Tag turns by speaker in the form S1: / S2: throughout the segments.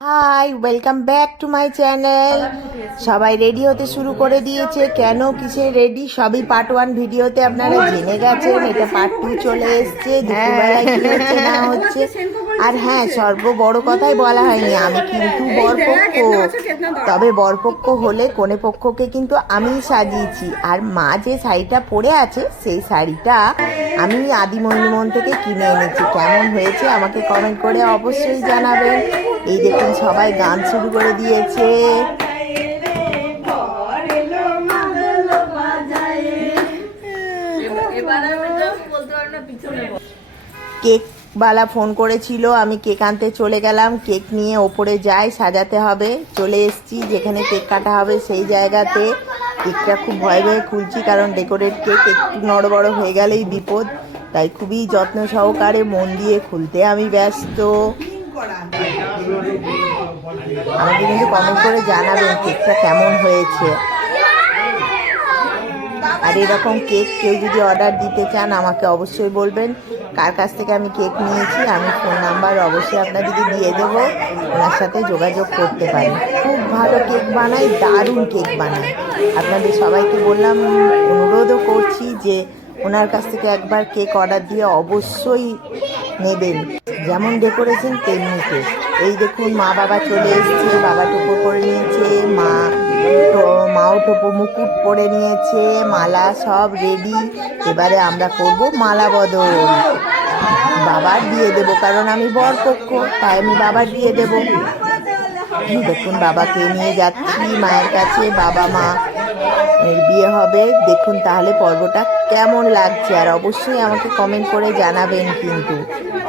S1: Hi welcome back to my channel সবাই ready হতে শুরু করে দিয়েছে। কেন কিসে রেডি সবই পার্ট ওয়ান ভিডিওতে আপনারা জেনে গেছেন এটা পার্ট টু চলে এসছে দুপুরবেলায় কি হচ্ছে না হচ্ছে। আর হ্যাঁ সর্ব বড় কথাই বলা হয়নি আমি কিন্তু বরপক্ষ। তবে বরপক্ষ হলে কোনে পক্ষকে কিন্তু আমি সাজিয়েছি। আর মা যে শাড়িটা পরে আছে সেই শাড়িটা আমি আদিমণিমন থেকে কিনে এনেছি। কেমন হয়েছে আমাকে কমেন্ট করে অবশ্যই জানাবেন। এই দেখুন, সবাই গান শুরু করে দিয়েছে। কেক বালা ফোন করেছিল, আমি কেক আনতে চলে গেলাম, কেক নিয়ে ওপরে যাই, সাজাতে হবে। চলে এসেছি, যেখানে কেক কাটা হবে সেই জায়গাতে। কেকটা খুব ভয়ে ভয়ে খুলছি, কারণ ডেকোরেট কেক একটু নড়বড় হয়ে গেলেই বিপদ। তাই খুবই যত্ন সহকারে মন দিয়ে খুলতে আমি ব্যস্ত। আমাকে কিন্তু কমেন্ট করে জানাবেন কেকটা কেমন হয়েছে। আর এরকম কেক কেউ যদি অর্ডার দিতে চান, আমাকে অবশ্যই বলবেন। কার কাছ থেকে আমি কেক নিয়েছি, আমি ফোন নাম্বার অবশ্যই আপনাদেরকে দিয়ে দেবো। ওনার সাথে যোগাযোগ করতে পারেন। খুব ভালো কেক বানাই দারুণ কেক বানাই আপনাদের সবাইকে বললাম, অনুরোধও করছি যে ওনার কাছ থেকে একবার কেক অর্ডার দিয়ে অবশ্যই নেবেন। যেমন ডেকোরেশন তেমনি কেক এই দেখুন, মা বাবা চলে এসেছে, বাবা টোপো করে নিয়েছে, মা মাও টোপো মুকুট পরে নিয়েছে, মালা সব রেডি এবারে আমরা করব মালা বদল। বাবার দিয়ে দেবো, কারণ আমি বর পক্ষ তাই আমি বাবার দিয়ে দেবো। দেখুন, বাবাকে নিয়ে যাচ্ছি মায়ের কাছে বাবা মা বিয়ে হবে। দেখুন তাহলে পর্বটা কেমন লাগছে। আর অবশ্যই আমাকে কমেন্ট করে জানাবেন কিন্তু।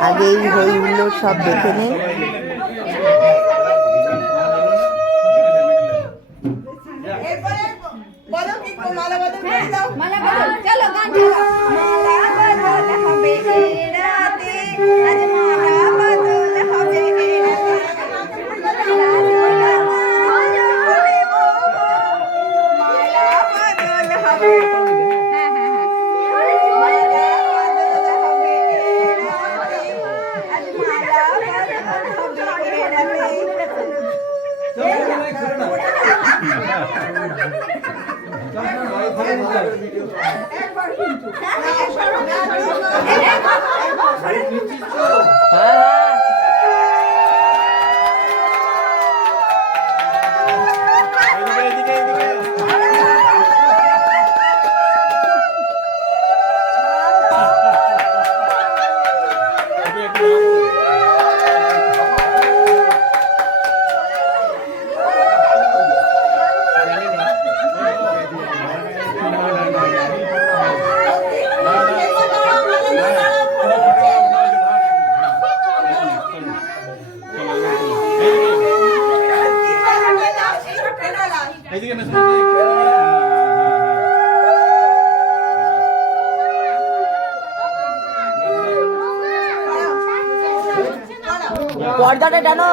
S1: আগেই হই হুল্লোড় সব দেখে নিন।
S2: এরপরে বলো কি করো, মালা বদল।
S3: চলো গান চালাও
S2: মালা বদল হবে।
S1: পর্দাটা টানো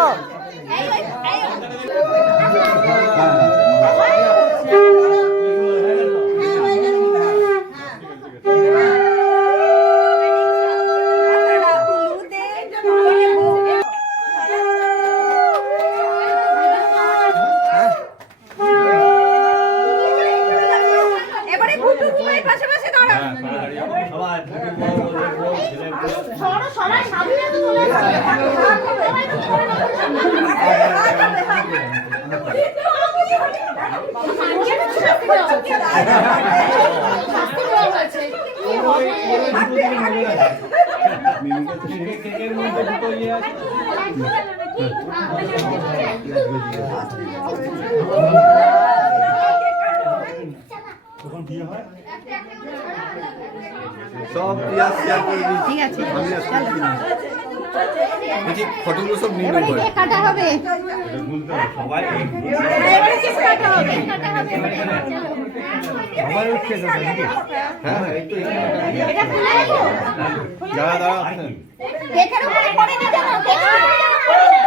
S4: সব পিয়াজ শেয়ার করে
S3: ঠিক আছে।
S4: আমি। ফটোগুলো সব নিয়ে
S3: কাটা হবে।
S4: সবাই
S3: কাটা হবে। কাটা হবে।
S4: সবাই উঠছে তো নাকি? হ্যাঁ এই তো
S3: এটা খুলে রাখো।
S4: দাঁড়া দাঁড়া
S3: কেকের উপরে পড়ে না জানো কেকের উপরে পড়ে না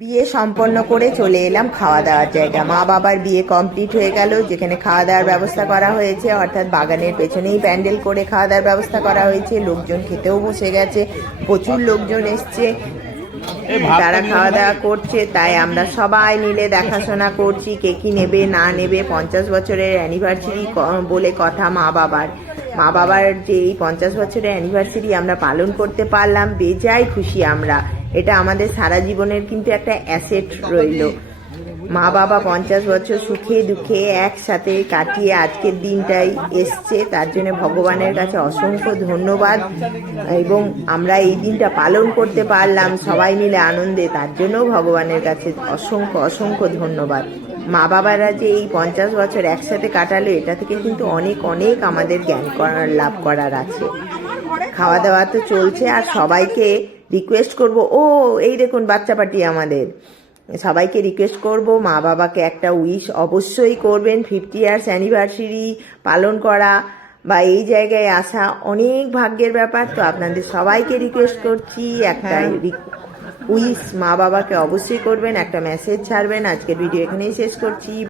S1: বিয়ে সম্পন্ন করে চলে এলাম খাওয়া দাওয়ার জায়গা মা বাবার বিয়ে কমপ্লিট হয়ে গেল, যেখানে খাওয়া দাওয়ার ব্যবস্থা করা হয়েছে, অর্থাৎ বাগানের পেছনেই প্যান্ডেল করে খাওয়া দাওয়ার ব্যবস্থা করা হয়েছে। লোকজন খেতেও বসে গেছে, প্রচুর লোকজন এসছে। তারা খাওয়া দাওয়া করছে তাই আমরা সবাই মিলে দেখাশোনা করছি কে কি নেবে না নেবে। পঞ্চাশ বছরের অ্যানিভার্সারি বলে কথা মা বাবার। মা বাবার যে এই পঞ্চাশ বছরের অ্যানিভার্সারি আমরা পালন করতে পারলাম বেজায় খুশি আমরা। এটা আমাদের সারা জীবনের কিন্তু একটা অ্যাসেট রইল। মা বাবা পঞ্চাশ বছর সুখে দুঃখে একসাথে কাটিয়ে আজকের দিনটাই এসছে। তার জন্য ভগবানের কাছে অসংখ্য ধন্যবাদ এবং আমরা এই দিনটা পালন করতে পারলাম সবাই মিলে আনন্দে। তার জন্য ভগবানের কাছে অসংখ্য অসংখ্য ধন্যবাদ। মা বাবারা যে এই পঞ্চাশ বছর একসাথে কাটালো, এটা থেকে কিন্তু অনেক অনেক আমাদের জ্ঞান করার, লাভ করার আছে। খাওয়া দাওয়া তো চলছে আর সবাইকে রিকোয়েস্ট করব, ও, এই দেখুন বাচ্চা পার্টি আমাদের। সবাইকে রিকোয়েস্ট করব মা বাবাকে একটা উইশ অবশ্যই করবেন ফিফটি ইয়ার্স অ্যানিভার্সারি পালন করা বা এই জায়গায় আসা অনেক ভাগ্যের ব্যাপার। তো আপনাদের সবাইকে রিকোয়েস্ট করছি একটা উইশ মা বাবাকে অবশ্যই করবেন একটা মেসেজ ছাড়বেন। আজকের ভিডিও এখানেই শেষ করছি।